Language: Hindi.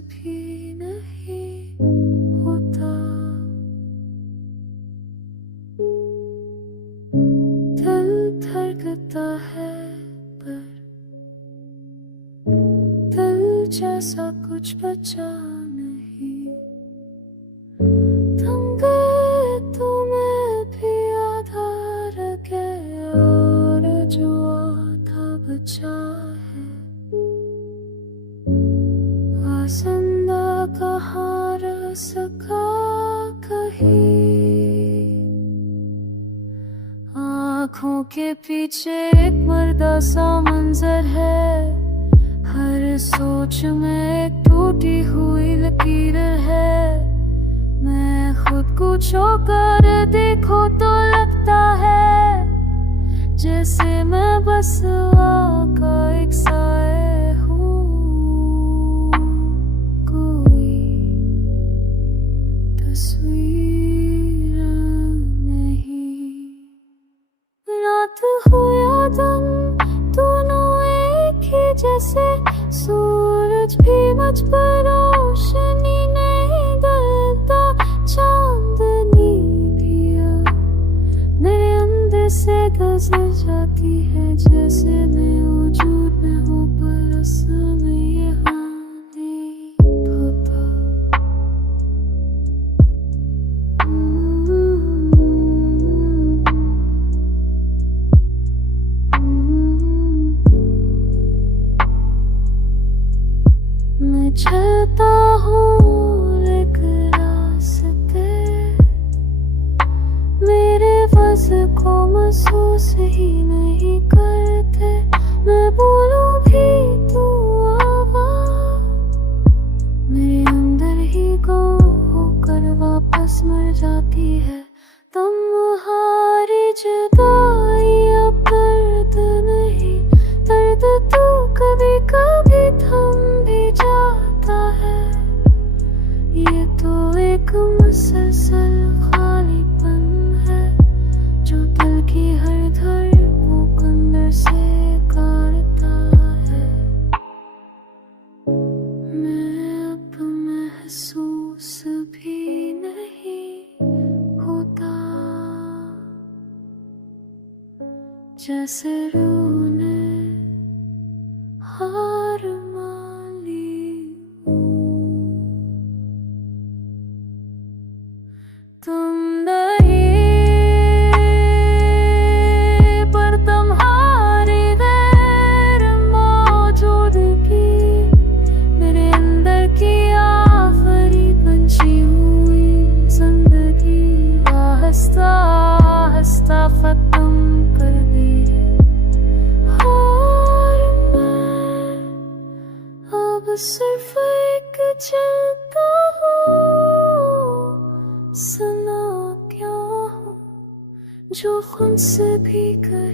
भी नहीं होता। दिल धड़कता है पर दिल जैसा कुछ बचा नहीं। थम गए तो मैं भी आधा रह गया और जो आधा बचा है जिंदा कहाँ रह सका कहीं। आँखों के पीछे एक मर्दा सा मंजर है, हर सोच में एक टूटी हुई लकीर है। मैं खुद को छूकर देखो तो लगता है जैसे मैं बस का एक साए हूँ, तस्वीर नहीं। रात हो या दिन दोनों एक ही जैसे, सूरज भी मुझ पर रोशनी नहीं डालता। चांदनी भी मेरे अंदर से गुजर जाती है जैसे मैं वजूद में हूँ पर असल में यहाँ नहीं होता। मैं चलता हूँ लेकर रास्ते, मेरे वज़्न को महसूस ही नहीं करते। मैं बोलूं भी तो आवाज़ मेरे अंदर ही गुम होकर वापस मर जाती है। तुम्हारी जुदाई अब दर्द नहीं, दर्द तो कभी कभी थम भी जाता है। ये तो एक मुसलसल खालीपन है जो दिल की हर धड़कन अंदर से काटता है। मैं अब महसूस भी नहीं होता जैसे रूह ने हार मान ली हूँ। तुम नहीं पर तुम्हारी गैर मौजूदगी मेरे अंदर की आखिरी बची हुई जिंदगी आहिस्ता आहिस्ता खत्म कर दी है। और मैं अब सिर्फ एक चलता हूँ, सुनो क्यों हूँ जो खुद से भी कर